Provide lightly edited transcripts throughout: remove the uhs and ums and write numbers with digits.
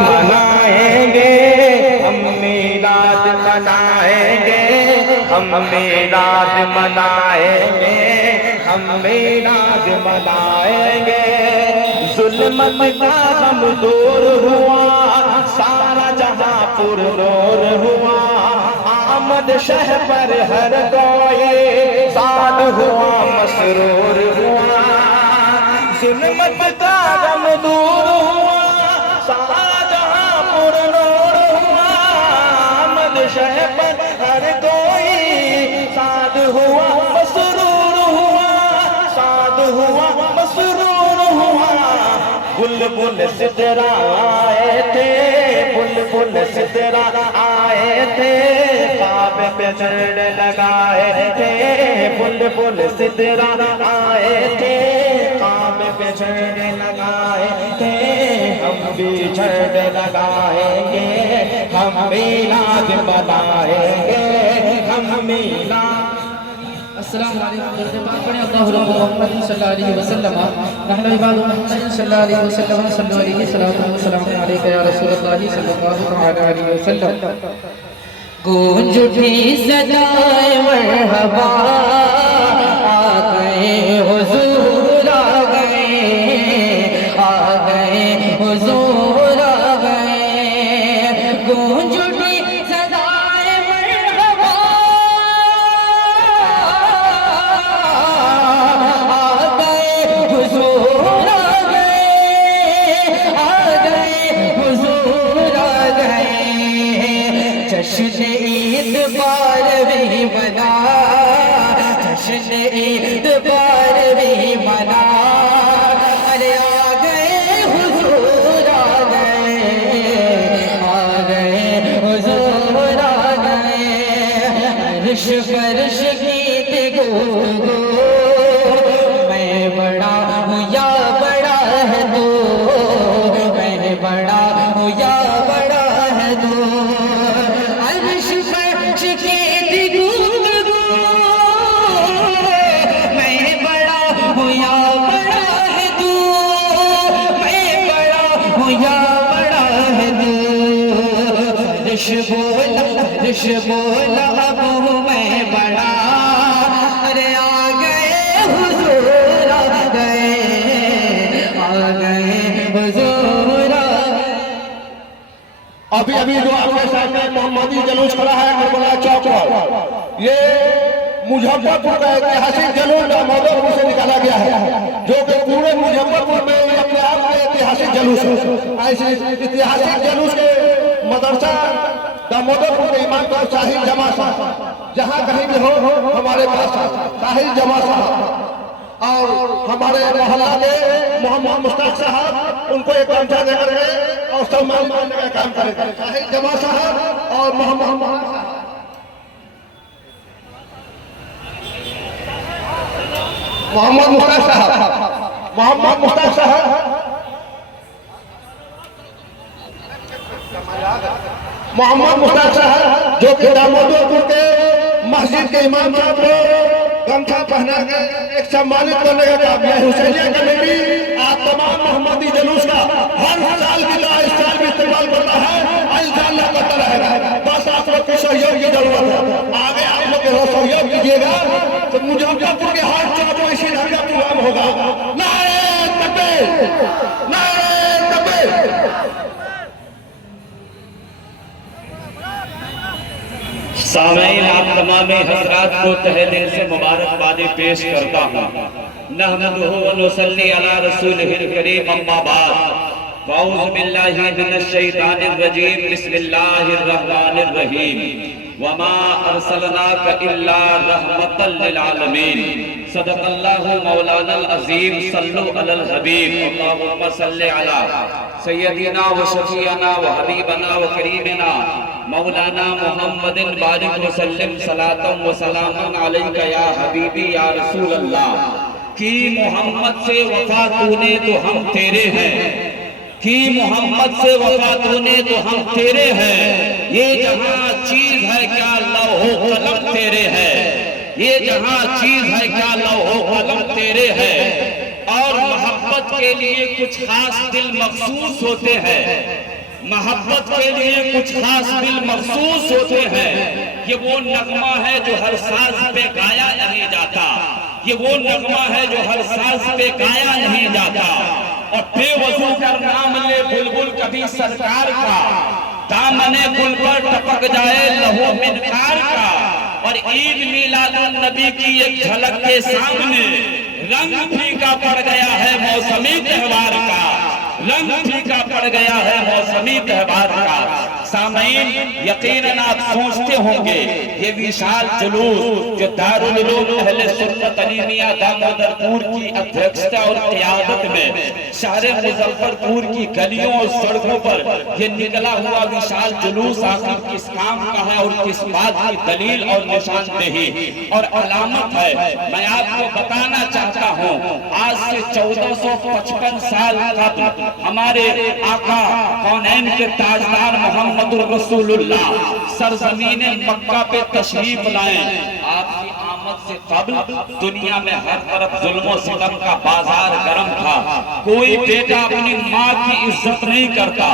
منائیں گے ہم میلاد منائیں گے ہم میلاد منائیں گے ہم میلاد منائیں گے ظلمت کا غم دور ہوا سارا جہاں پر نور ہوا آمد شہ پر ہر کوئی سعد ہوا مسرور ہوا ظلمت کا غم دور ہوا سارا جہاں پر نور ہوا آمد شہ پر ہر کوئی سعد ہوا مسرور ہوا سعد ہوا مسرور ہوا بلبل سدرا آئے تھے بلبل سدرا آئے تھے خواب پہ چڑھ لگائے تھے بلبل سدرا آئے تھے خواب پہ چڑھ لگائے تھے ہم بھی چڑھ لگائیں گے ہم میلاد منائیں گے ہم میلاد السلام علیکم ارتباط پڑھیں اللہ رب محمد صلی اللہ علیہ وسلم نحن عباد محمد صلی اللہ علیہ وسلم صلی اللہ علیہ وسلم علیکہ یا رسول اللہ صلی اللہ علیہ وسلم گونج اٹھی صدائے مرحبا آ گئے حضور آ گئے حضور آ گئے گونج اٹھی صدائے مرحبا جشن عید بارہویں منا جشن عید بارہویں منا ارے آ گئے حضور آ گئے حضور آ گئے عرش فرش گیت گو گو میں بڑا ہوں یا بڑا ہے تو میں بڑا ہوں یا بڑا ہے تو عرش فرش گیت گو گو میں بڑا ہوں یا بڑا ہے تو میں بڑا ہوں یا بڑا ہے تو فرش بولا اب ہوں میں بڑا ارے آ گئے حضور آ گئے حضور آ گئے ابھی جو آپ کے سامنے محمدی جلوس کھڑا ہے کربلا چوک پر یہ مظفرپور کا اتہاسک جلوس دامودرپور سے نکالا گیا ہے جو کہ پورے مظفرپور میں اپنے آپ میں اتہاسک جلوس ہے ایسے اتہاسک جلوس کے مدرسہ دامودرپور کے امام صاحب ساحل جمع صاحب جہاں کہیں بھی ہو ہمارے پاس ساحل جمع صاحب اور ہمارے محلہ کے محمد مشتاق صاحب ان کو ایک گمچھا دے کر گئے اور سلمان ماننے کا کام کرے ساحل جمع صاحب اور محمد مشتاق صاحب محمد مشتاق صاحب محمد مشتاق صاحب جو کہ دامودرپور کے مسجد کے امام صاحب کو گمچھا پہنا کے ایک سمانت کرنے کا کام یہ حسینیہ کمیٹی آپ تمام محمدی جلوس کا ہر سال کی طرح اس سال بھی استعمال کرتا ہے انشاءاللہ کرتا رہے گا بس آپ لوگ کی سہیوگ کی ضرورت ہے آگے آپ لوگ سہیوگ کیجیے گا تو مظفرپور کے ہر چوک کو اسی ڈھنگ کا پروگرام ہوگا نعرہ تکبیر نعرہ تکبیر سامعین آپ تمام حضرات کو تہہ دل سے مبارکبادی پیش کرتا ہوں نحمدہ و نصلی علی رسولہ الکریم اما بعد فاعوذ باللہ من الشیطان الرجیم بسم اللہ الرحمن الرحیم وما ارسلناک الا رحمتا للعالمین صدق اللہ مولانا العظیم صلو علی الحبیب اللہم صلی علی سیدنا و شفیعنا و حبیبنا و کریمنا مولانا محمد بارک وسلم صلاة و سلاما علیکہ یا حبیبی یا رسول اللہ کی محمد سے وفا تو نے تو ہم تیرے ہیں کی محمد سے وفا تو نے تو ہم تیرے ہیں یہ جہاں چیز ہے کیا لوح و قلم تیرے ہے یہ جہاں چیز ہے کیا لوح و قلم تیرے ہے اور محبت کے لیے کچھ خاص دل مخصوص ہوتے ہیں محبت کے لیے کچھ خاص دل مخصوص ہوتے ہیں. یہ وہ نغمہ ہے جو ہر ساز پہ گایا نہیں جاتا. یہ وہ نغمہ ہے جو ہر ساز پہ گایا نہیں جاتا. اور بے وضو کر نام لے بلبل کبھی سرکار کا, دامن گل پر ٹپک جائے لہو منکار کا. اور عید میلاد النبی کی ایک جھلک کے سامنے رنگ پھیکا پڑ گیا ہے موسمی تہوار کا. رنگ پھیکا پڑ گیا ہے موسمی تہوار کا. سامعین یقیناً آپ سوچتے ہوں گے یہ وشال جلوس جو دارالعلوم اہل سنت علی میاں دامودر پور کی ادھیکشتا اور قیادت میں شہر مظفر پور کی گلیوں اور سڑکوں پر یہ نکلا ہوا وشال جلوس آخر کس کام کا ہے اور کس بات کی دلیل اور نشاندہی اور علامت ہے, میں آپ کو بتانا چاہتا ہوں. آج سے 1455 سال قبل ہمارے آقا کونین کے تاجدار محمد رسول اللہ سرزمین مکہ پہ تشریف لائیں. آپ کی آمد سے قبل دنیا میں ہر طرف ظلم و ستم کا بازار گرم تھا. کوئی بیٹا اپنی ماں کی عزت نہیں کرتا,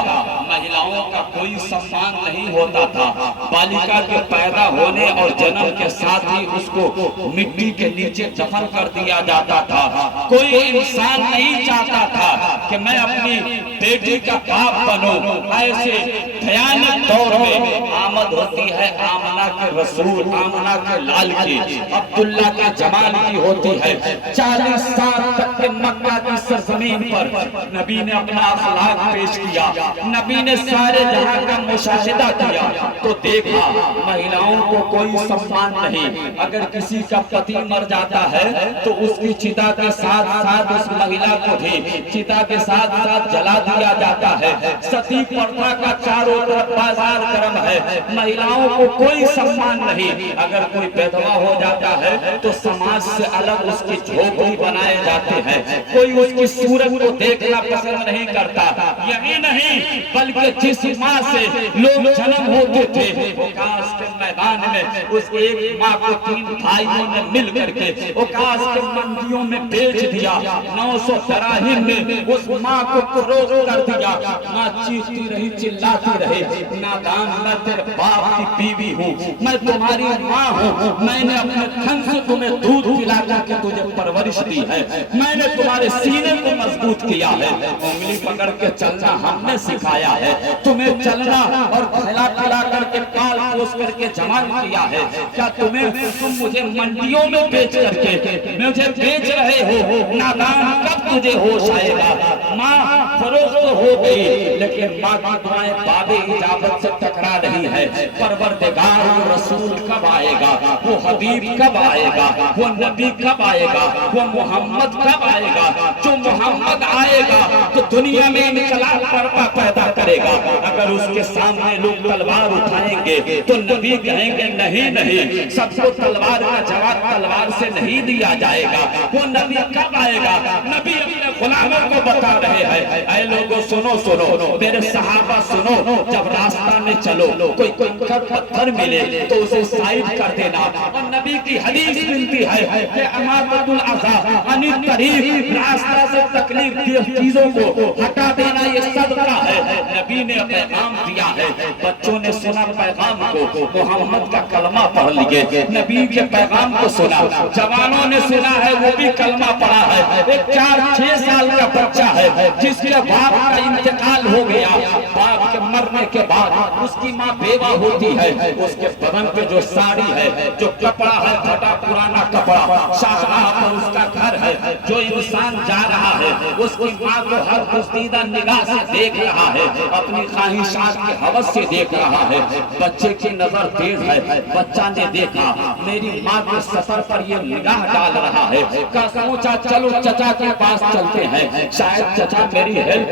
مہیلاؤں کا کوئی سمان نہیں ہوتا تھا. بالکا کے پیدا ہونے اور جنم کے ساتھ ہی اس کو مٹی کے نیچے دفن کر دیا جاتا تھا. کوئی انسان نہیں چاہتا تھا کہ میں اپنی بیٹی کا باپ بنوں. ایسے بھیانک دور میں آمد ہوتی ہے آمنہ کے رسول, آمنہ کے لال کی, عبداللہ کے جمال کی ہوتی ہے. 40 سال تک کے مکہ کی سرزمین پر نبی نے اپنا اخلاق پیش کیا. نبی نے سارے جہاں کا مشاہدہ کیا تو دیکھا مہیلاؤں کو کوئی سمان نہیں. اگر کسی کا پتی مر جاتا ہے تو اس کی چتا کے ساتھ ساتھ اس مہیلا کو بھی چتا کے ساتھ ساتھ جلا دیا جاتا ہے. ستی پردہ کا چاروں طرف بازار گرم ہے, مہیلاؤں کو کوئی سمان نہیں. اگر کوئی بیدوا ہو جاتا ہے تو سماج سے الگ اس کی جھوپڑی بنائے جاتے ہیں. کوئی اس کی صورت کو دیکھنا پسند نہیں کرتا. یہی نہیں بلکہ جس ماں سے لوگ جنم ہوتے تھے اوکاس کے میدان میں اس ایک ماں کو 3 بھائیوں نے مل کر کے اوکاس کے منڈیوں میں بیچ دیا. 900 دراہم میں اس ماں کو فروخت کر دیا. ماں چیختی رہی, چلاتی رہی, نادان میں تیرے باپ کی بیوی ہوں, میں تمہاری ماں ہوں, میں نے اپنے تھن سے تمہیں دودھ پلا کر کے تجھے پرورش دی ہے, میں نے تمہارے سینے کو مضبوط کیا ہے, انگلی پکڑ کے چلنا ہم نے سکھایا ہے, تمہیں چلنا اور کھلا پلا کر کے پال پوس کر کے جوان کیا ہے. کیا تم مجھے منڈیوں میں بیچ کر کے مجھے بیچ رہے ہو؟ نادان کب تجھے ہوش آئے گا؟ ماں فروخت ہو گئی لیکن ماں کی دعائیں باب اجابت سے ٹکرا رہی ہے. پروردگار وہ رسول کب آئے گا, وہ حبیب کب آئے گا, وہ نبی کب آئے گا, وہ محمد کب آئے گا؟ جو محمد آئے گا تو دنیا میں انقلاب برپا پیدا کرے گا. اگر اس کے سامنے لوگ تلوار اٹھائیں گے تو نبی کہیں گے نہیں نہیں, سب کو تلوار کا جواب تلوار سے نہیں دیا جائے گا. وہ نبی کب آئے گا؟ نبی اپنے غلاموں کو بتا رہے ہیں, اے لوگوں سنو سنو, میرے صحابہ سنو, جب راستہ میں چلو کوئی کنکر پتھر ملے تو اسے سائڈ کر دینا. اور نبی کی حدیث ملتی ہے کہ اماطۃ الاذی عن الطریق, راستہ سے تکلیف دہ چیزوں کو ہٹا دینا یہ صدقہ ہے. نبی نے پیغام دیا ہے, بچوں نے سنا پیغام کو, محمد کا کلمہ پڑھ لیے, نبی کے پیغام کو سنا, جوانوں نے سنا ہے وہ بھی کلمہ پڑھا ہے. ایک 4-6 سال کا بچہ ہے جس کے باپ کا انتقال ہو گیا, باپ کے مرنے کے بعد اس کی ماں بیوہ ہوتی ہے, اس کے بدن پہ جو ساڑی ہے, جو کپڑا ہے پھٹا پرانا کپڑا, شاہراہ پر اس کا گھر ہے, جو انسان جا رہا ہے اس کی ماں کو ہر گزیدہ نگاہ سے دیکھ رہا ہے, اپنی خواہشات کے ہوس سے دیکھ رہا ہے. بچے کی نظر تیز ہے, بچہ نے دیکھا میری ماں کے سفر پر یہ نگاہ ڈال رہا ہے, کا سوچا چلو چچا کے پاس چلتے ہیں, شاید چچا میری ہیلپ